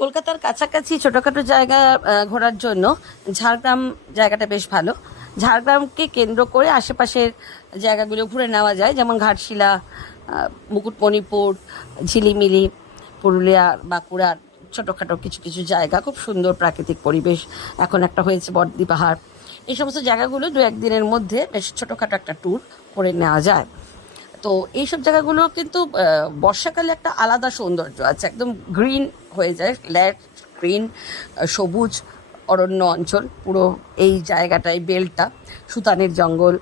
কলকাতার কাছাকাছি ছোটোখাটো জায়গা ঘোরার জন্য ঝাড়গ্রাম জায়গাটা বেশ ভালো। ঝাড়গ্রামকে কেন্দ্র করে আশেপাশের জায়গাগুলো ঘুরে নেওয়া যায়, যেমন ঘাটশিলা মুকুটমণিপুর, ঝিলিমিলি, পুরুলিয়া বাঁকুড়ার ছোটোখাটো কিছু কিছু জায়গা। খুব সুন্দর প্রাকৃতিক পরিবেশ এখন একটা হয়েছে বর্দি পাহাড় এই সমস্ত জায়গাগুলো দু একদিনের মধ্যে বেশ ছোটোখাটো একটা ট্যুর করে নেওয়া যায়। তো এইসব জায়গাগুলো কিন্তু বর্ষাকালে একটা আলাদা সৌন্দর্য আছে। একদম গ্রিন হয়ে যায় ল্যাট গ্রিন সবুজ অরণ্য অঞ্চল, পুরো এই জায়গাটায় বেলটা, সুতানের জঙ্গল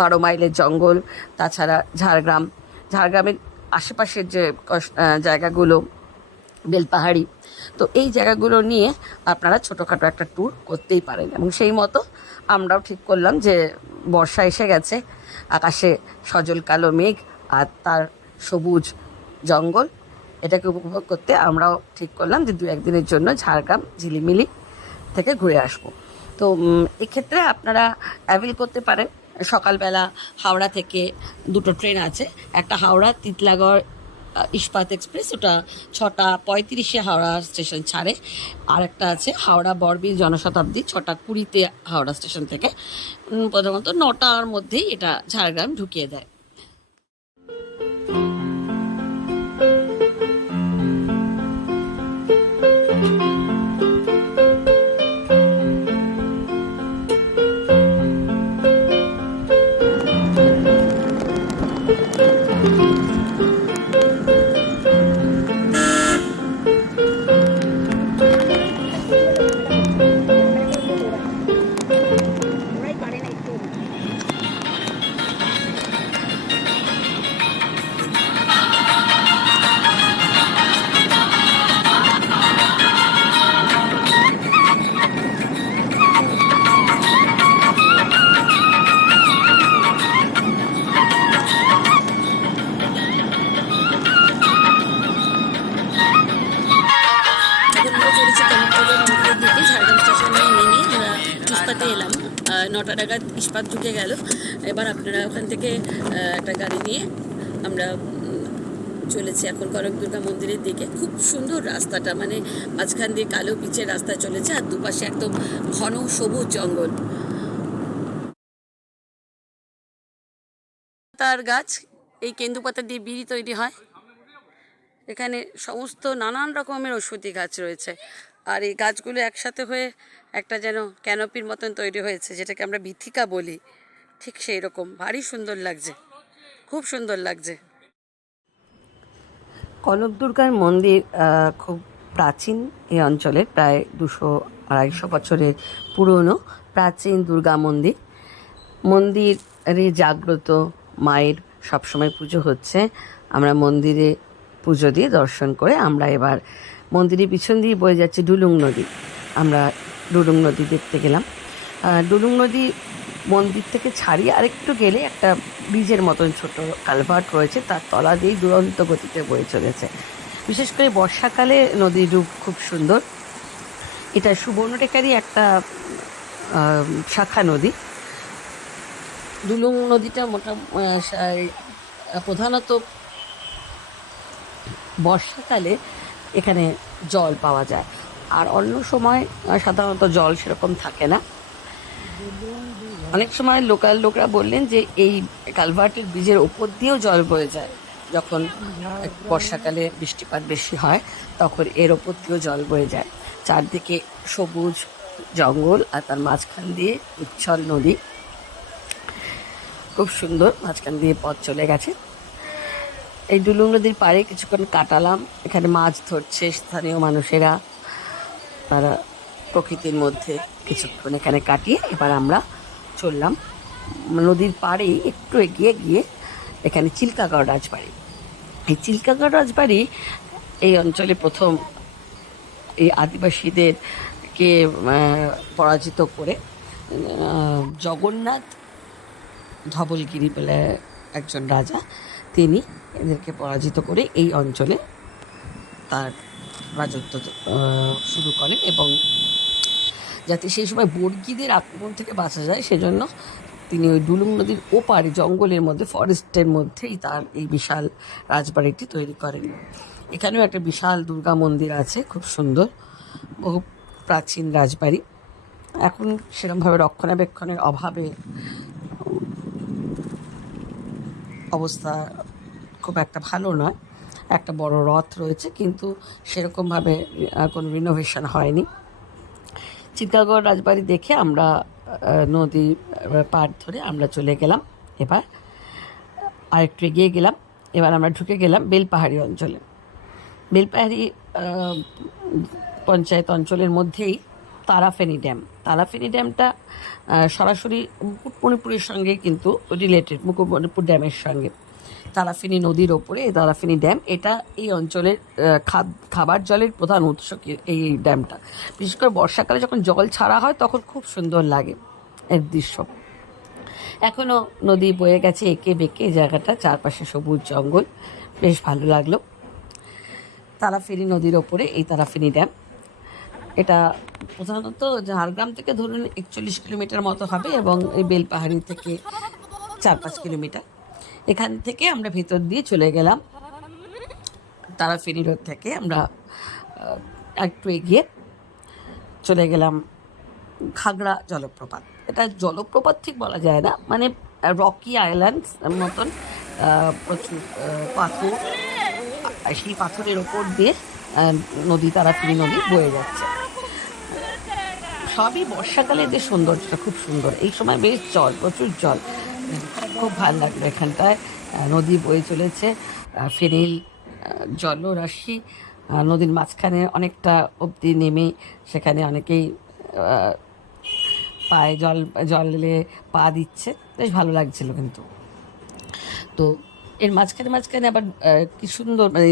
বারো মাইলের জঙ্গল, তাছাড়া ঝাড়গ্রাম। ঝাড়গ্রামের আশেপাশের যে জায়গাগুলো বেলপাহাড়ি। তো এই জায়গাগুলো নিয়ে আপনারা ছোটোখাটো একটা ট্যুর করতেই পারেন। এবং সেই মতো আমরাও ঠিক করলাম যে বর্ষা এসে গেছে, আকাশে সজল কালো মেঘ আর তার সবুজ জঙ্গল, এটাকে উপভোগ করতে আমরাও ঠিক করলাম যে দু একদিনের জন্য ঝাড়গ্রাম, ঝিলিমিলি থেকে ঘুরে আসব। তো এক্ষেত্রে আপনারা অ্যাভেল করতে পারেন। সকালবেলা হাওড়া থেকে দুটো ট্রেন আছে। একটা হাওড়া তিতলাগড় ইস্পাত এক্সপ্রেস, ওটা ছটা পঁয়ত্রিশে হাওড়া স্টেশন ছাড়ে। আর একটা আছে হাওড়া বরবি জনশতাব্দী, ছটা কুড়িতে হাওড়া স্টেশন থেকে। প্রথমত নটার মধ্যেই এটা ঝাড়গ্রাম ঢুকিয়ে দেয়। নটা নাগাদ ইস্পাত ঢুকে গেল। এবার আপনারা ওখান থেকে একটা গাড়ি নিয়ে আমরা চলেছি এখন করক দুর্গা মন্দিরের দিকে। খুব সুন্দর রাস্তাটা মানে মাঝখান দিয়ে কালো পিচের রাস্তা চলেছে আর দুপাশে একদম ঘন সবুজ জঙ্গল। তার গাছ, এই কেন্দুপাতা দিয়ে বিড়ি তৈরি হয়। এখানে সমস্ত নানান রকমের ওষুধি গাছ রয়েছে। আর এই গাছগুলো একসাথে হয়ে একটা যেন ক্যানোপির মতন তৈরি হয়েছে, যেটাকে আমরা ভিথিকা বলি। ঠিক সেই রকম ভারী সুন্দর লাগছে। খুব সুন্দর লাগছে। কনক দুর্গার মন্দির খুব প্রাচীন এই অঞ্চলের, প্রায় দুশো আড়াইশো বছরের পুরনো প্রাচীন দুর্গা মন্দির। মন্দিরে জাগ্রত মায়ের সবসময় পুজো হচ্ছে। আমরা মন্দিরে পুজো দিয়ে দর্শন করে আমরা এবার মন্দিরের পিছন দিয়ে বয়ে যাচ্ছে ডুলুং নদী। আমরা ডুলুং নদী দেখতে গেলাম। ডুলুং নদী মন্দির থেকে ছাড়িয়ে আরেকটু গেলে একটা ব্রিজের মতন ছোট কালভার্ট রয়েছে, তার তলা দিয়েই দুরন্ত গতিতে বয়ে চলেছে। বিশেষ করে বর্ষাকালে নদীর রূপ খুব সুন্দর। এটা সুবর্ণরেখারই একটা শাখা নদী। দুলুং নদীটা মোটামুটি প্রধানত বর্ষাকালে এখানে জল পাওয়া যায়। আর অন্য সময় সাধারণত জল সেরকম থাকে না। অনেক সময় লোকাল লোকরা বললেন যে, এই কালভার্টের ব্রিজের ওপর দিয়েও জল বয়ে যায়। যখন বর্ষাকালে বৃষ্টিপাত বেশি হয়, তখন এর ওপর দিয়েও জল বয়ে যায়। চারদিকে সবুজ জঙ্গল আর তার মাঝখান দিয়ে উচ্ছল নদী। খুব সুন্দর, মাঝখান দিয়ে পথ চলে গেছে। এই ডুলুং নদীর পাড়ে কিছুক্ষণ কাটালাম। এখানে মাছ ধরছে স্থানীয় মানুষেরা। তারা প্রকৃতির মধ্যে কিছুক্ষণ এখানে কাটিয়ে এবার আমরা চললাম। নদীর পাড়ে একটু এগিয়ে গিয়ে এখানে চিল্কাগড় রাজবাড়ি। এই চিল্কাগড় রাজবাড়ি এই অঞ্চলে প্রথম এই আদিবাসীদেরকে পরাজিত করে জগন্নাথ ধবলগিরি বলে একজন রাজা, তিনি এদেরকে পরাজিত করে এই অঞ্চলে তার রাজত্ব শুরু করেন এবং যাতে সেই সময় বর্গীদের আক্রমণ থেকে বাঁচা যায়, সেজন্য তিনি ওই ডুলুং নদীর ওপারে জঙ্গলের মধ্যে, ফরেস্টের মধ্যেই তার এই বিশাল রাজবাড়িটি তৈরি করেন। এখানেও একটা বিশাল দুর্গা মন্দির আছে, খুব সুন্দর, বহু প্রাচীন রাজবাড়ি। এখন সেরকমভাবে রক্ষণাবেক্ষণের অভাবে অবস্থা খুব একটা ভালো নয়। একটা বড় রথ রয়েছে, কিন্তু সেরকমভাবে কোনো রিনোভেশন হয়নি। চিত্তাগড় রাজবাড়ি দেখে আমরা নদী পার ধরে আমরা চলে গেলাম। এবার আরেকটু এগিয়ে গেলাম। এবার আমরা ঢুকে গেলাম বেলপাহাড়ি অঞ্চলে। বেলপাহাড়ি পঞ্চায়েত অঞ্চলের মধ্যেই তারাফেনী ড্যাম। তারাফেনী ড্যামটা সরাসরি মুকুটমণিপুরের সঙ্গে কিন্তু রিলেটেড মুকুটমণিপুর ড্যামের সঙ্গে। তারাফেনী নদীর ওপরে, এই তারাফেনী ড্যাম, এটা এই অঞ্চলের খাবার জলের প্রধান উৎস এই ড্যামটা। বিশেষ করে বর্ষাকালে যখন জল ছাড়া হয়, তখন খুব সুন্দর লাগে এর দৃশ্য। এখনও নদী বয়ে গেছে এঁকে বেঁকে জায়গাটা চারপাশে সবুজ জঙ্গল, বেশ ভালো লাগল। তারাফেনী নদীর ওপরে এই তারাফেনী ড্যাম, এটা প্রধানত ঝাড়গ্রাম থেকে ধরুন একচল্লিশ কিলোমিটার মতো হবে এবং এই বেলপাহাড়ি থেকে চার পাঁচ কিলোমিটার। এখান থেকে আমরা ভেতর দিয়ে চলে গেলাম। তারাফেনী রোড থেকে আমরা একটু এগিয়ে চলে গেলাম খাগড়া জলপ্রপাত। এটা জলপ্রপাত ঠিক বলা যায় না মানে রকি আইল্যান্ডস মতন প্রচুর পাথর, সেই পাথরের ওপর দিয়ে নদী তারাফিনী নদী বয়ে যাচ্ছে। সবই বর্ষাকালে যে সৌন্দর্যটা খুব সুন্দর। এই সময় বেশ জল, প্রচুর জল। খুব ভালো লাগল এখানটায়। নদী বয়ে চলেছে ফেরিল জলরাশি নদীর মাঝখানে অনেকটা অবধি নেমে সেখানে অনেকেই পায়ে জল জলে পা দিচ্ছে। বেশ ভালো লাগছিল কিন্তু। তো এর মাঝখানে মাঝখানে আবার কি সুন্দর মানে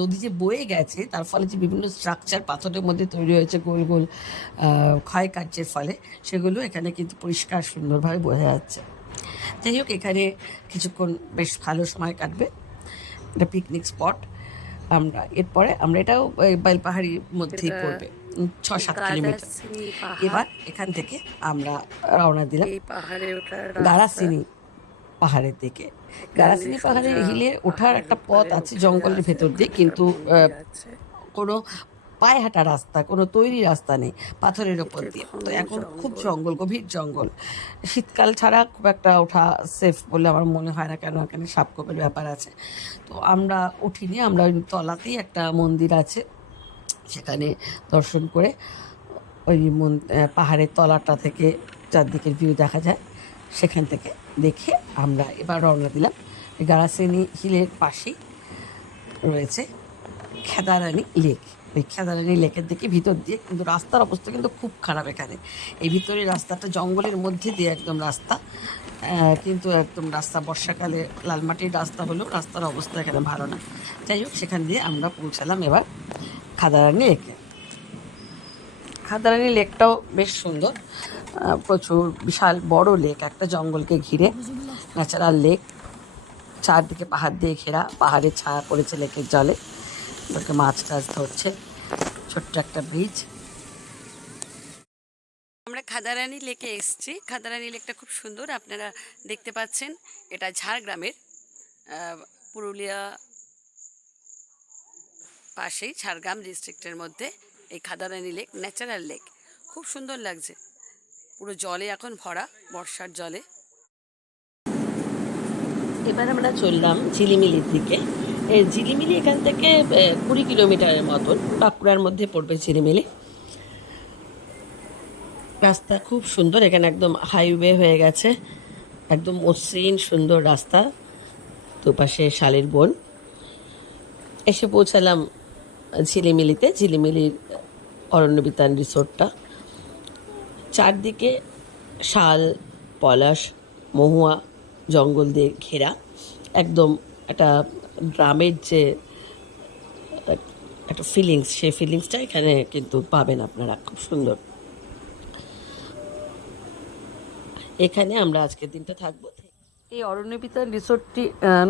নদী যে বয়ে গেছে তার ফলে যে বিভিন্ন স্ট্রাকচার পাথরের মধ্যে তৈরি হয়েছে গোল গোল আহ, ক্ষয় কার্যের ফলে সেগুলো এখানে কিন্তু পরিষ্কার সুন্দরভাবে বোঝা যাচ্ছে। যাই হোক এখানে কিছুক্ষণ বেশ ভালো সময় কাটবে। একটা পিকনিক স্পট আমরা এরপরে আমরা এটাও বেলপাহাড়ির মধ্যেই পড়বে ছ সাত কিলোমিটার। এবার এখান থেকে আমরা রওনা দিলাম গারাসিনি পাহাড়ের দিকে। গারাসিনি পাহাড়ের হিলে ওঠার একটা পথ আছে জঙ্গলের ভেতর দিয়ে কিন্তু কোনো পায়ে হাঁটা রাস্তা কোনো তৈরি রাস্তা নেই পাথরের ওপর দিয়ে। তো এখন খুব জঙ্গল। গভীর জঙ্গল। শীতকাল ছাড়া খুব একটা ওঠা সেফ বলে আমার মনে হয় না কেন এখানে সাপকোপের ব্যাপার আছে। তো আমরা উঠিনি আমরা ওই তলাতেই একটা মন্দির আছে সেখানে দর্শন করে ওই মন- পাহাড়ের তলাটা থেকে চারদিকের ভিউ দেখা যায়। সেখান থেকে দেখে আমরা এবার রওনা দিলাম। গারাসেনি হিলের পাশেই রয়েছে। খেদারানি লেক। ওই খেদারানি লেকের দিকে ভিতর দিয়ে কিন্তু রাস্তার অবস্থা কিন্তু খুব খারাপ এখানে। এই ভিতরে রাস্তাটা জঙ্গলের মধ্যে দিয়ে একদম রাস্তা। কিন্তু একদম রাস্তা বর্ষাকালে লালমাটির রাস্তা হলেও রাস্তার অবস্থা এখানে ভালো না। যাই হোক, সেখান দিয়ে আমরা পৌঁছালাম এবার খাদারানি লেকে। খাদারানি লেকটাও বেশ সুন্দর। প্রচুর বিশাল বড় লেক, একটা জঙ্গলকে ঘিরে ন্যাচারাল লেক। চারদিকে পাহাড় দিয়ে ঘেরা পাহাড়ের ছায়া পড়েছে লেকের জলে। লোকে মাছ টাছ ধরছে। ছোট্ট একটা ব্রিজ আমরা খাদারানি লেকে এসেছি। খাদারানি লেকটা খুব সুন্দর, আপনারা দেখতে পাচ্ছেন। এটা ঝাড়গ্রামের পুরুলিয়া পাশেই ঝাড়গ্রাম ডিস্ট্রিক্টের মধ্যে এই খাদারানি লেক ন্যাচারাল লেক খুব সুন্দর লাগছে। পুরো জলে এখন ভরা, বর্ষার জলে। এবার আমরা চললাম ঝিলিমিলির দিকে। ঝিলিমিলি এখান থেকে কুড়ি কিলোমিটারের মতন বাঁকুড়ার মধ্যে পড়বে ঝিলিমিলি। রাস্তা খুব সুন্দর, এখানে একদম হাইওয়ে হয়ে গেছে। একদম মসৃণ, সুন্দর রাস্তা। দুপাশে শালের বন। এসে পৌঁছালাম ঝিলিমিলিতে, ঝিলিমিলির অরণ্যবিতান রিসোর্টটা। চারদিকে শাল, পলাশ, মহুয়া জঙ্গল দিয়ে ঘেরা। একদম একটা গ্রামের যে, একটা ফিলিংস সেই ফিলিংসটা এখানে কিন্তু পাবেন আপনারা। খুব সুন্দর। এখানে আমরা আজকের দিনটা থাকব। এই অরণ্যবিতান রিসোর্টটি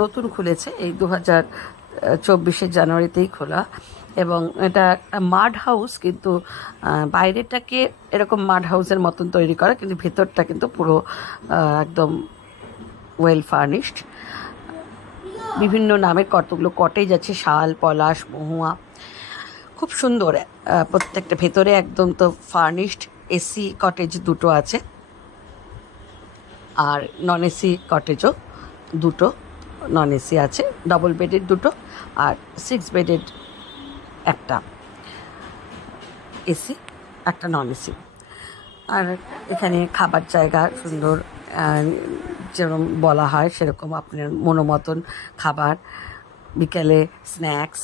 নতুন খুলেছে। এই দু হাজার চব্বিশে জানুয়ারিতেই খোলা। এবং এটা মাড হাউস কিন্তু বাইরেটাকে এরকম মাড হাউসের মতন তৈরি করা, কিন্তু ভেতরটা কিন্তু পুরো একদম ওয়েল ফার্নিশড। বিভিন্ন নামের কতগুলো কটেজ আছে, শাল, পলাশ, মহুয়া। খুব সুন্দর প্রত্যেকটা ভেতরে একদম তো ফার্নিশড এসি কটেজ দুটো আছে। আর নন এসি কটেজও দুটো নন এসি আছে ডবল বেডের দুটো আর সিক্স বেডের একটা এসি একটা নন এসি আর এখানে খাবার জায়গা সুন্দর। যেরকম বলা হয় সেরকম আপনার মনোমতন খাবার। বিকেলে স্ন্যাক্স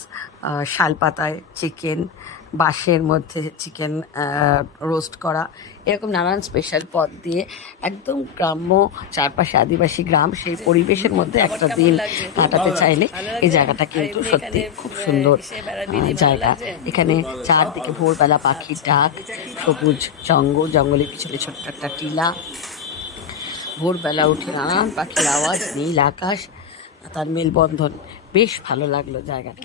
শালপাতায় চিকেন, বাঁশের মধ্যে চিকেন রোস্ট করা। এরকম নানান স্পেশাল পদ দিয়ে একদম গ্রাম্য চারপাশে আদিবাসী গ্রাম, সেই পরিবেশের মধ্যে একটা দিন কাটাতে চাইলে এই জায়গাটা কিন্তু সত্যি খুব সুন্দর জায়গা। এখানে চারদিকে ভোরবেলা পাখির ডাক, সবুজ জঙ্গল, জঙ্গলের পিছনে ছোট্ট একটা টিলা ভোরবেলা উঠে নানান পাখির আওয়াজ নীল আকাশ তার মেলবন্ধন। বেশ ভালো লাগল জায়গাটা।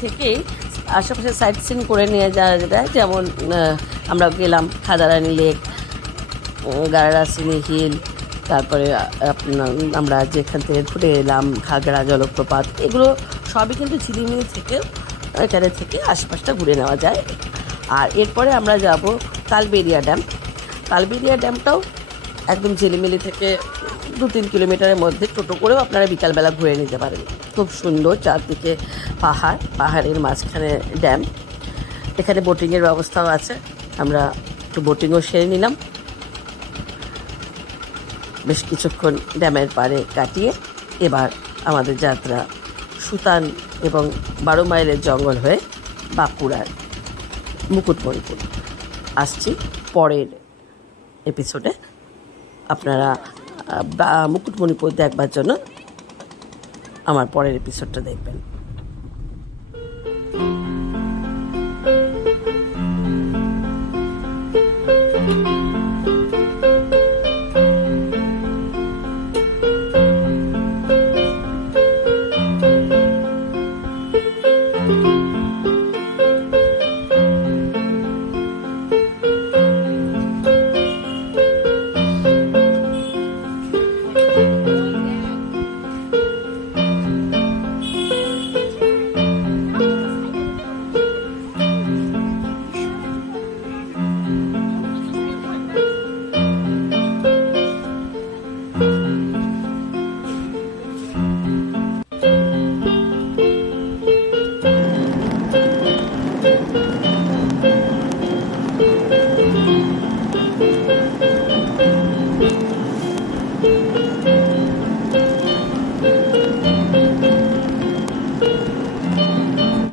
থেকেই আশেপাশে সাইট সিন করে নিয়ে যাওয়া যায়। যেমন আমরা গেলাম খাদারানি লেক গারাসিনি হিল, তারপরে আপনার, আমরা যেখান থেকে ঘুরে এলাম ঘাগড়া জলপ্রপাত, এগুলো সবই কিন্তু ঝিলিমিলি থেকে, এখানে থেকে আশপাশটা ঘুরে নেওয়া যায়। আর এরপরে আমরা যাব কালবেরিয়া ড্যাম। কালবেরিয়া ড্যামটাও একদম ঝিলিমিলি থেকে দু তিন কিলোমিটারের মধ্যে টোটো করেও আপনারা বিকালবেলা ঘুরে নিতে পারেন খুব সুন্দর চারদিকে পাহাড়, পাহাড়ের মাঝখানে ড্যাম। এখানে বোটিংয়ের ব্যবস্থাও আছে। আমরা একটু বোটিংও সেরে নিলাম। বেশ কিছুক্ষণ ড্যামের পাড়ে কাটিয়ে এবার আমাদের যাত্রা সুতান এবং বারো মাইলের জঙ্গল হয়ে বাঁকুড়ার মুকুটমণিপুর। আসছি পরের এপিসোডে আপনারা মুকুটমণিপুর দেখবার জন্য আমার পরের এপিসোডটা দেখবেন।